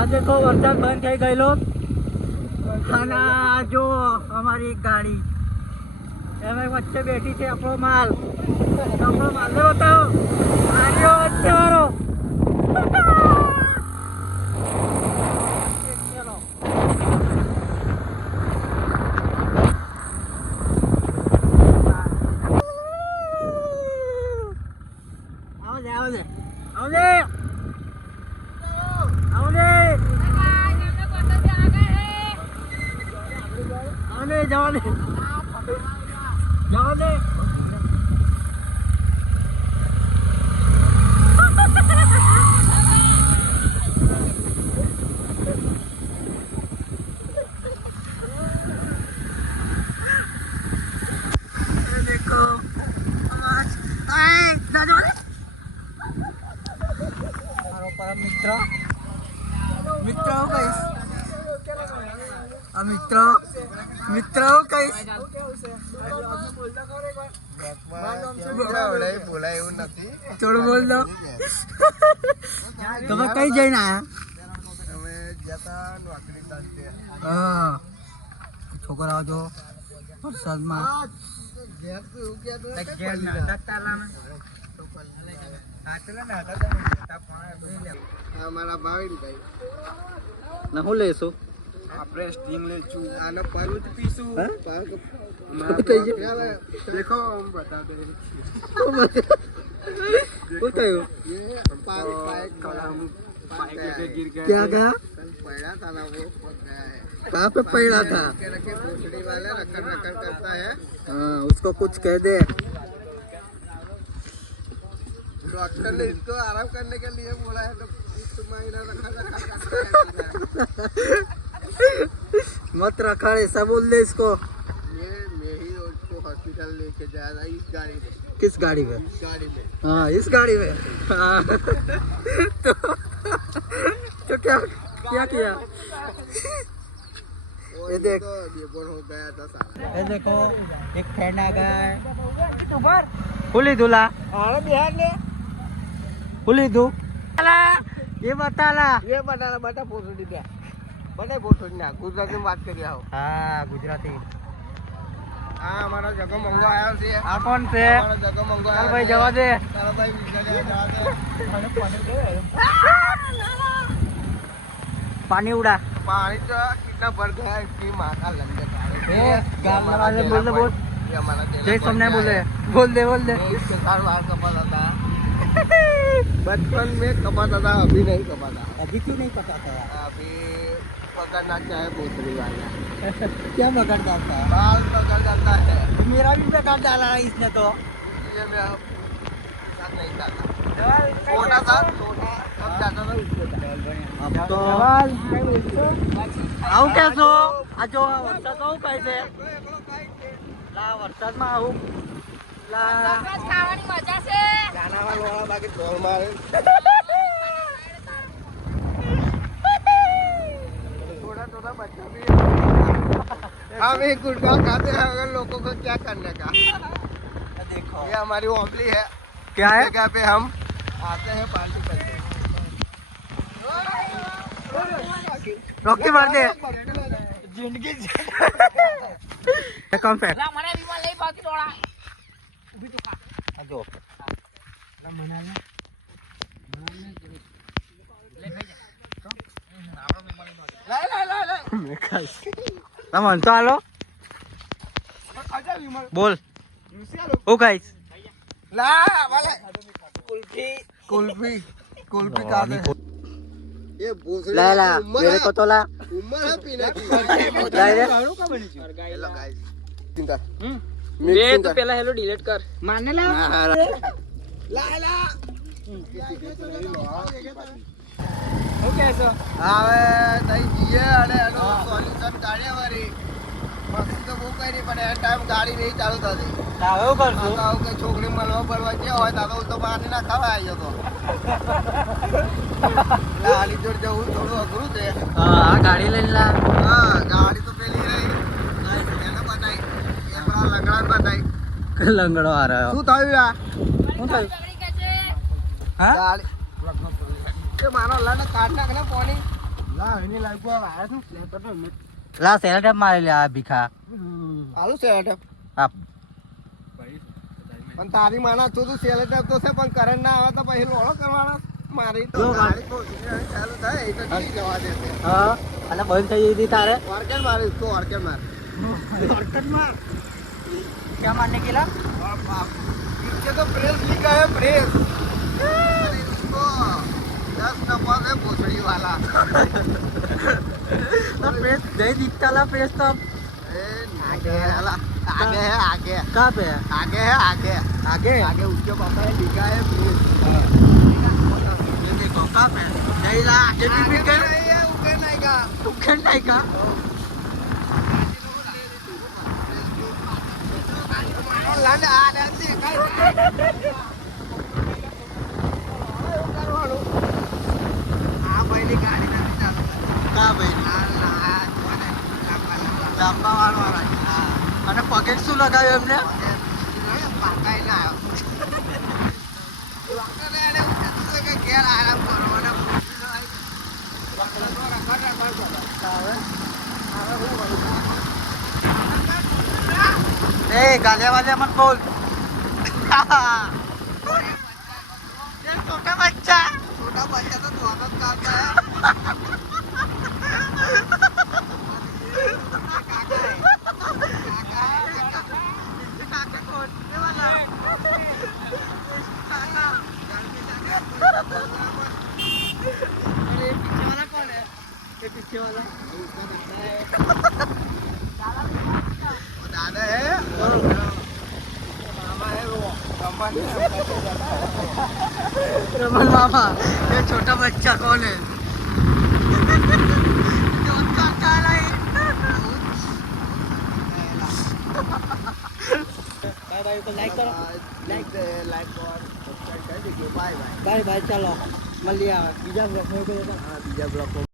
આ દેખો વરસાદ બંધ થઈ ગયેલો અને આ જો અમારી એક ગાડી એમાં વચ્ચે બેઠી છે આપણો માલ બતાવો આવ્યો વચ્ચે વાળો થોડું બોલ દો તમે કઈ જઈને આયા છોકરાઓ જો વરસાદમાં હું લેશું આપણે સ્ટીમ લેશું આનો પર્વત પીશું देखो हम बताते हैं क्या कहा पड़ा था ना वो कहाँ पे पड़ा था भोसड़ी वाला रखन रखन करता है हाँ उसको कुछ कह दे डॉक्टर ने इसको आराम करने के लिए बोला है तो मत रखा ऐसा बोल दे इसको हॉस्पिटल लेके जा रहा है इस गाड़ी में किस गाड़ी में हाँ इस गाड़ी में हाँ तो क्या क्या किया ये देख हो गया था ये देखो एक फ्रेंड आ गया है पुली दूल्हा बिहार ने पुली दू ये बता बता पोसड़ी दिया बने पोसड़ी ना गुजराती में बात करिए हाँ गुजराती हाँ हमारा जगह मंगो आया है आ कौन से हमारा जगह मंगो आया भाई जवा दे चलो भाई पानी उड़ा पानी तो कितना भर गया है इसकी मां का लंगे गाल वाले बोल दे बोल ये हमारा जय सामने बोल दे सरकार बाहर कमाता था बचपन में कमाता था अभी नहीं कमाता अभी क्यों नहीं पकाता अभी पकड़ना चाहे भोसड़ी वाला क्या पकड़ जाता है बाल पकड़ जाता है मेरा भी पकड़ डाला है इसने तो इसलिए मैं साथ नहीं जाता छोटा था छोटा अब जाता था उसके अब तो आऊ कैसो आजो वरसाद आऊ कैसे ला वरसाद में आऊ ला खावानी मजा से गाना वाला बाकी ढोल मारे हम एक गुटखा खाते हैं अगर लोगों को क्या करने का देखो ये हमारी ओपली है क्या है जगह पे हम आते हैं पार्टी करते हैं रॉकी मार दे जिंदगी कम पे મને વિમાન લઈ બાકી થોડા ઊભી તો ખા આ જો ના મનાલે લે ખાઈ જા આપણો વિમાન લે મે ખાઈ તમે તો હાલો બોલ ઓ ગાઈસ ला वाले कुल्फी का दे ये भोसड़ी ला मेरे को तो ला उम्र है पीने की गाड़ू का बनी छी हेलो गाइस चिंता ये तो पहला हेलो डिलीट कर मानने ला ला ओके सो आवे तई जीए अरे हेलो सॉल्यूशन गाड़ी हमारी मशीन तो वो कहीं नहीं पड़े टाइम गाड़ी नहीं चालू था दे तावे कर दो ताऊ के छोकरी मलवा परवा के होय तावे तो बाहर ना खावा आयो तो लाली जोर जाऊ थोड़ो अगरू दे हां गाड़ी ले ला हां गाड़ी तो पहली रही એને बताई ये बड़ा लंगड़ा बताई लंगड़ो आ रहा है શું થયું યાર શું થયું હા ગાડી એ મારો લાને કાઢ નાખ ને પાણી લા સેલા ટેપ મારી લે આ ભીખા આલુ સેલેટેપ આપ પણ તારી માના તું સેલેટેપ તો છે પણ કરંટ ના આવે તો પછી લોળો કરવાનો મારી તો જો ગાડી બહુ ચાલુ થાય એ તો નહીં જવા દેશે હા અને બંધ થઈ ગઈ હતી તારે ઓર્કેન માર इसको ઓર્કેન માર क्या मारने के लिए पीछे तो प्रेस लिखा है प्रेस इसको 10 नंबर है भोसड़ी वाला प्रेस नहीं दिखता ला प्रेस तो आगे है आगे है आगे कहाँ पे है आगे है आगे आगे आगे उसके पापा है लिखा है प्रेस ये देखो कहाँ पे है नहीं ला आगे भी मिल गए ऊपर नहीं का उखड़ नहीं का लंड आ रहा है આ ભાઈની ગાડી નથી ચાલતી कहाँ भाई લાંબા વાળો અને પકેટ શું લગાવ્યું એમને પાકાઈ ના આવ્યો કે ઘેર આરામ કરવાનો ए गाले वाले मत बोल ये छोटा बच्चा छोटा बच्चा तो दोनों करता है काका कौन ये वाला ये पीछे वाला कौन है ये पीछे वाला दादा है मामा है वो रमन मामा ये छोटा बच्चा कौन है बाय बाय को लाइक करो लाइक और सब्सक्राइब कर दीजिए बाय बाय बाय बाय चलो મળીએ બીજા બ્લોગ બીજા બ્લોગ